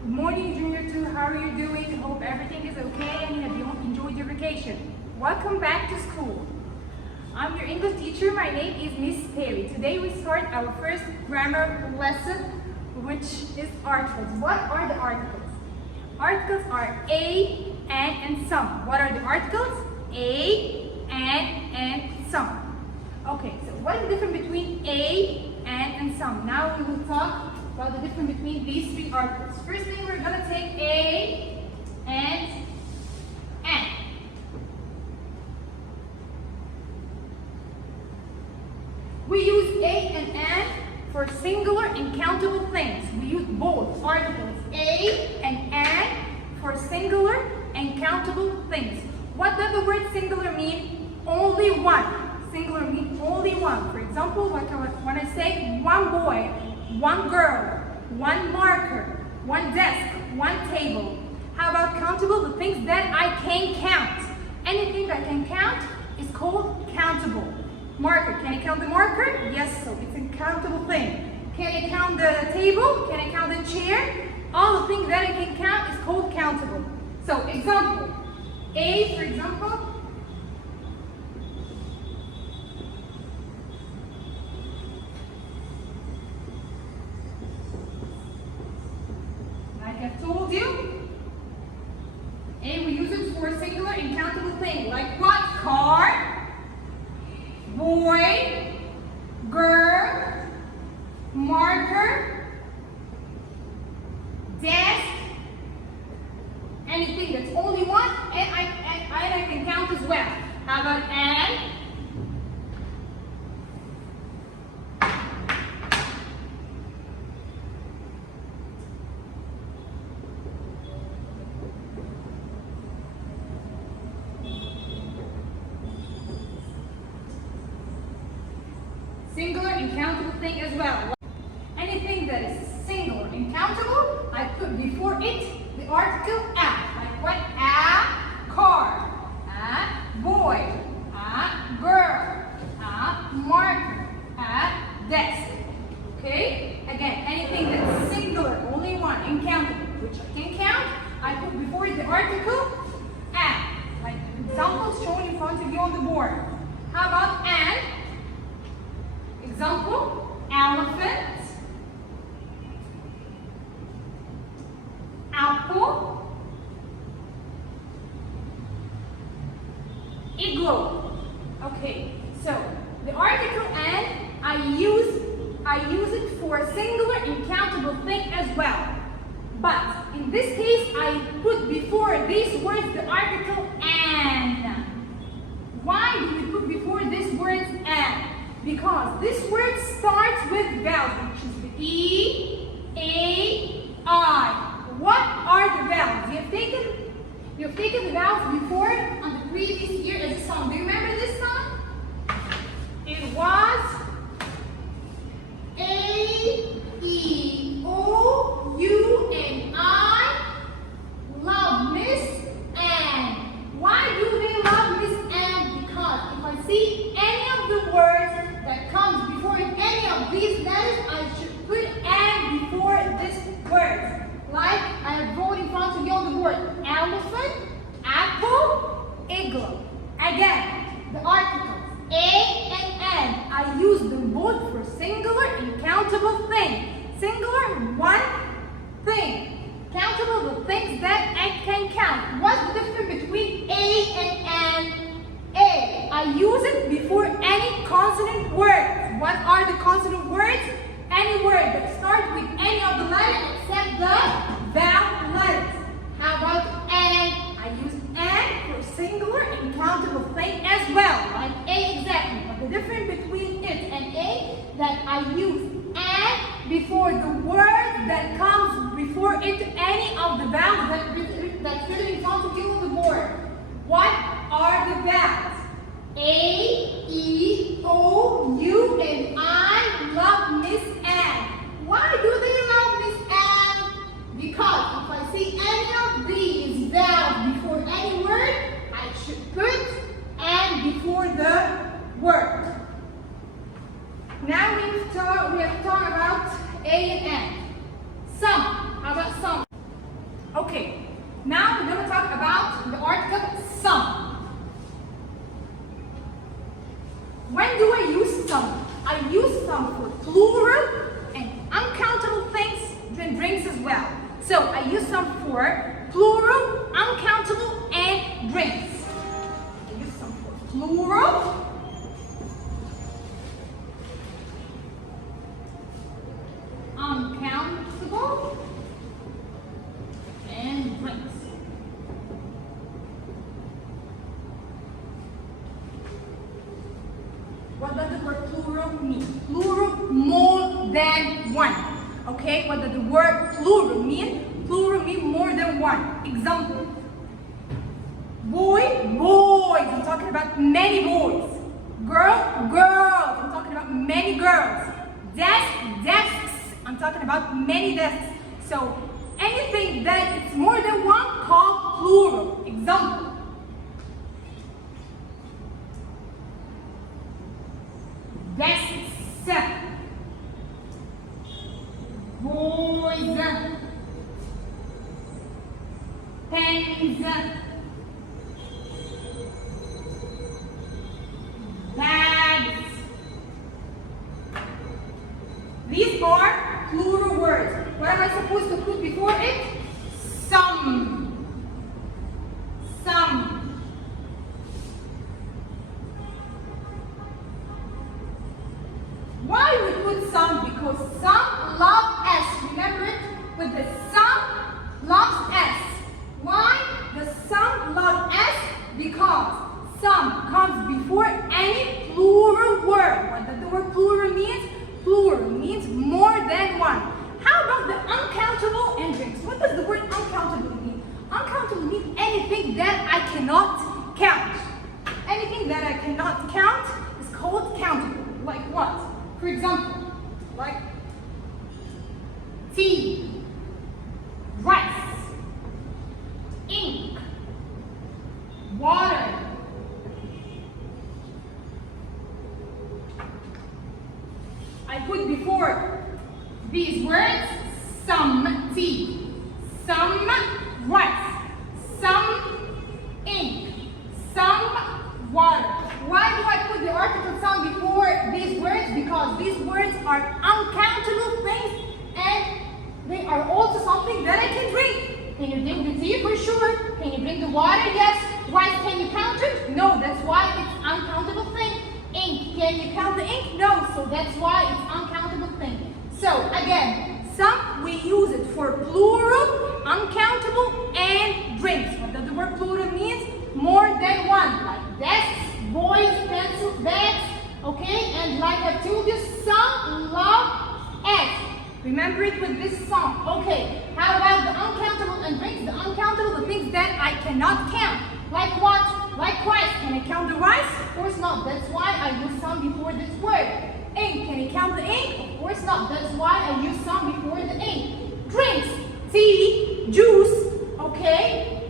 Good morning, Junior 2. How are you doing? Hope everything is okay and have you enjoyed your vacation. Welcome back to school. I'm your English teacher. My name is Miss Perry. Today we start our first grammar lesson, which is articles. What are the articles? Articles are a, and some. What are the articles? A, and some. Okay, so what is the difference between a, and some? Now we will talk about the difference between these three articles. First thing, we're going to take a and an. We use a and an for singular and countable things. We use both articles a and an for singular and countable things. What does the word singular mean? Only one. Singular means only one. For example, like when I say one boy, one girl, one marker, one desk, one table. How about countable? The things that I can count. Anything that I can count is called countable. Marker. Can I count the marker? Yes, so it's a countable thing. Can I count the table? Can I count the chair? All the things that I can count is called countable. So, example. A, for example. Like I told you, A, we use it for a singular and countable thing. Like what? Car, boy, girl, marker, desk, anything that's only one, and I can count as well. How about and? Singular and countable thing as well. Anything that is singular and countable, I put before it the article a. Like what? A car, a boy, a girl, a marker, a desk. Okay? Again, anything that's singular, only one, and countable, which I can count, I put before it the article a. Like examples shown in front of you on the board. How about and? Example, elephant, apple, igloo. Okay, so the article and I use it for a singular and countable thing as well. But in this case, I put before these words the article and. Why do we put before these words and? Because this word starts with vowels, which is the E, A, I. What are the vowels? You have taken the vowels before on the previous year as a song. Do you remember this song? It was A, E, O, U, and I love Miss Ann. Why do they love Miss Ann? Because if I see any of the words that comes before any of these letters, I should put and before this word. Like I have wrote in front of you on the board: elephant, apple, igloo. Again, the articles a and n. I use them both for singular and countable thing. Singular, one thing. Countable, the things that I can count. What's the difference between a and n? A. I use it before any consonant word. What are the consonant words? Any word that starts with any of the letters except the vowel letters. How about and? I use and for singular and countable thing as well. Like a exactly. But the difference between it and a, that I use and before the word that comes before it, any of the vowels that's written in front of you on the board. What are the vowels? A, E, O, U, and I love Miss Ann. Why do they love Miss Ann? Because if I see any of these vowels before any word, I should put and before the word. Now we have talked about A and N. Some. How about some? So I use some for plural, uncountable, and drinks. I use some for plural, uncountable, and drinks. What does the word plural mean? Plural, more than one. Okay, what does the word plural mean? Plural means more than one. Example. Boy, boys. I'm talking about many boys. Girl, girls. I'm talking about many girls. Desk, desks. I'm talking about many desks. So anything that it's more than one called plural. Example. Desks, boys, pens, bags. These are plural words. What am I supposed to put before it? Some. Some. Why we put some? Because some love S. Remember it? With the some loves S. Why the some love S? Because some comes before any plural word. What does the word plural means? Plural means more than one. How about the uncountable and drinks? What does the word uncountable mean? Uncountable means anything that I cannot count. Anything that I cannot count is called countable. Like what? For example, like tea, rice, ink, water, I put before these words some tea, some rice, some ink, some water. Why do I put the article some before these words? Because these words are uncountable things and they are also something that I can drink. Can you drink the tea? For sure. Can you drink the water? Yes. Rice, can you count it? No, that's why it's uncountable thing. Ink, can you count the ink? No, so that's why it's uncountable thing. So again, some we use it for plural, uncountable, and drinks. What does the word plural means? More than one, like desks, boys, pencils, bags, okay? And like I told you, some love S. Remember it with this song. Okay, how about the uncountable and drinks? The uncountable, the things that I cannot count. Like what? Like rice. Can I count the rice? Of course not. That's why I use some before this word. Ink. Can you count the ink? Of course not. That's why I use some before the ink. Drinks. Tea, juice, okay?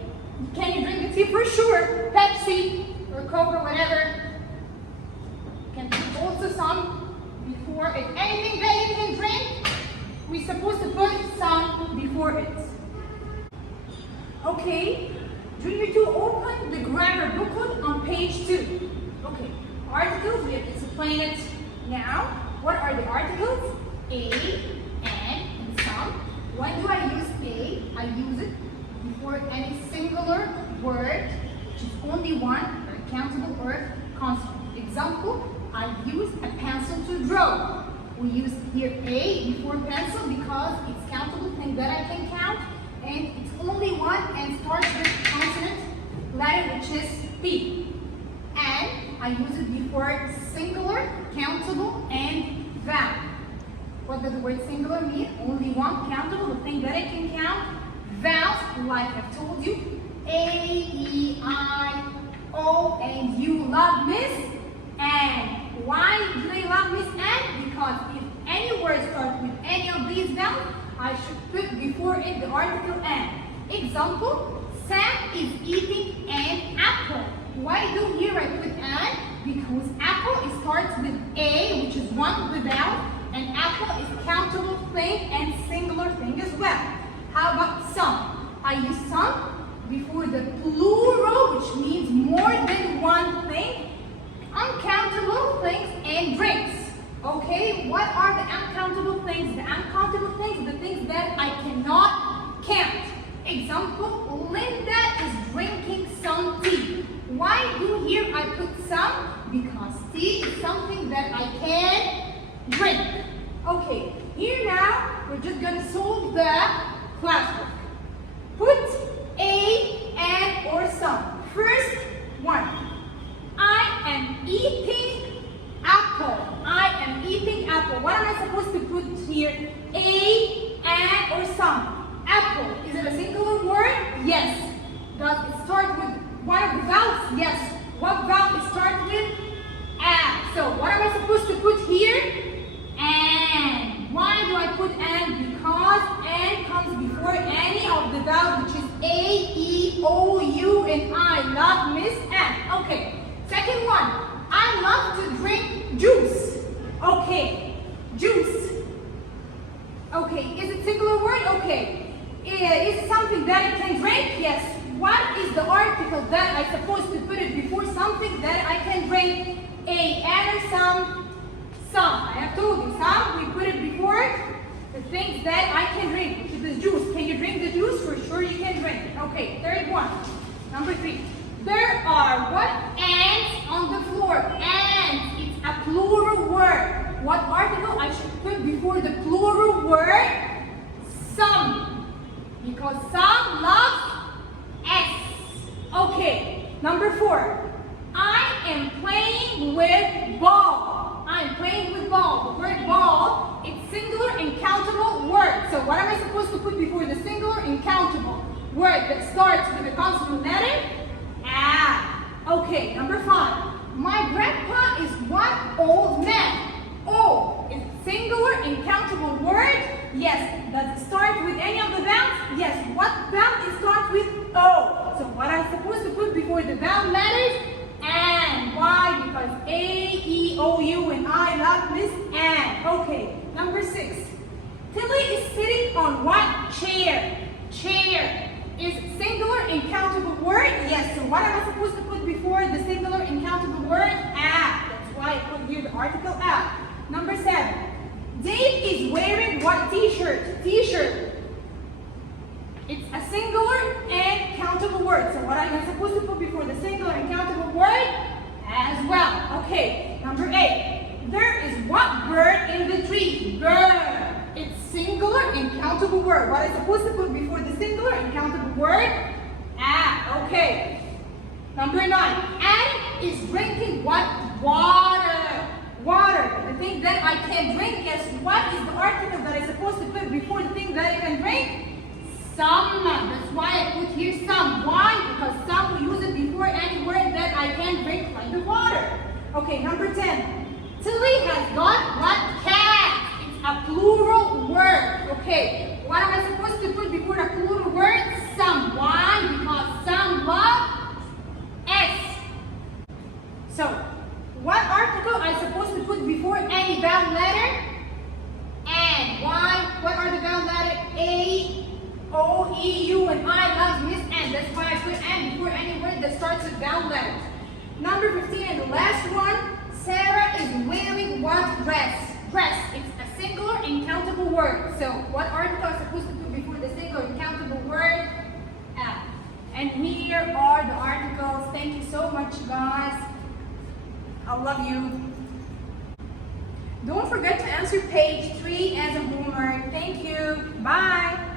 Can you drink the tea? For sure. Pepsi or Coke or whatever. Can put also some before it. Anything that you can drink, we're supposed to put some before it. Okay. Junior 2, open the grammar booklet on page 2. Okay. Articles, we have to explain it now. What are the articles? A, and some. When do I use A? I use it before any singular word, which is only one, or countable or constant. Example, I use a pencil to draw. We use here A before pencil because it's countable thing that I can count, and it's only one and starts with consonant letter, which is P. And I use it before singular, countable, and vowel. What does the word singular mean? Only one countable, the thing that I can count. Vowels, like I've told you, A, E, I, O, and U love Miss and. Why do they love Miss Anne? Because if any word starts with any of these vowels, I should put before it the article N. Example, Sam is eating an apple. Why do here I put N? Because apple starts with A, which is one vowel, and apple is countable thing and singular thing as well. How about some? I use some before the plural, which means more than one thing. Uncountable things and drinks. Okay, what are the uncountable things? The uncountable things, the things that I cannot count. Example, Linda is drinking some tea. Why do here I put some? Because tea is something that I can drink. Okay, here now we're just going to solve the classwork. Put a, and, or some. First one. I am eating apple. I am eating apple. What am I supposed to put here? A, and, or some. Apple. Is it a singular word? Yes. Does it start with one of the vowels? Yes. What vowel starts with a? So what am I supposed to put here? And. Why do I put and? Because and comes before any of the vowels, which is A, E, O, U, and I. Love, miss, and. Okay. Second one. I love to drink juice. Okay. Juice. Okay. Is it singular word? Okay. Is it something that I can drink? Yes. What is the article that I'm supposed to put it before something that I can drink? A, and, or some. Some. I have told you, some, we put it before the things that I can drink, which is the juice. Can you drink the juice? For sure you can drink it. Okay, third one. Number 3. There are what? Ants on the floor. Ants. It's a plural word. What article I should put before the plural word? Some. Because some loves S. Okay. Number 4. I am playing with ball. I am playing with ball. The word ball, it's singular and countable word. So what am I supposed to put before the singular and countable word that starts with a consonant letter? Ah. Okay, number 5. My grandpa is what? Old man. Old is singular and countable word? Yes. Does it start with any of the vowels? Yes. What vowel starts with O? So what am I supposed to put before the vowel letters? And. Why? Because A, E, O, U, and I love this and. Okay. Number 6. Tilly is sitting on what? Chair. Chair. Is singular and countable word? Yes. So what am I supposed to put before the singular and countable word? At. That's why I put here the article at. Number 7. Dave is wearing what t-shirt? T-shirt. It's a singular and countable word. So what am I supposed to put before the singular and countable word? As well. Okay. Number 8. There is what bird in the tree? Bird. It's singular and countable word. What am I supposed to put before the singular and countable word? Ah. Okay. Number 9. Adam is drinking what? Water. Water. The thing that I can drink. Yes. What is the article that I'm supposed to put before the thing that I can drink? Some. That's why I put here some. Why? Because some we use it before any word that I can drink, like the water. Okay, number 10. Tilly has got what? Cat. It's a plural word. Okay. What am I supposed to put before a plural word? Some. Why? Because some love S. So, what article am I supposed to put before any vowel letter? And. Why? What are the vowel letters? A, O, E, U, and I love miss and. That's why I put and before any word that starts with vowel letters. Number 15 and the last one. Sarah is wearing what dress? Dress. It's a singular and countable word. So what article is supposed to put before the singular and countable word? At. And here are the articles. Thank you so much, guys. I love you. Don't forget to answer page 3 as a homework. Thank you. Bye.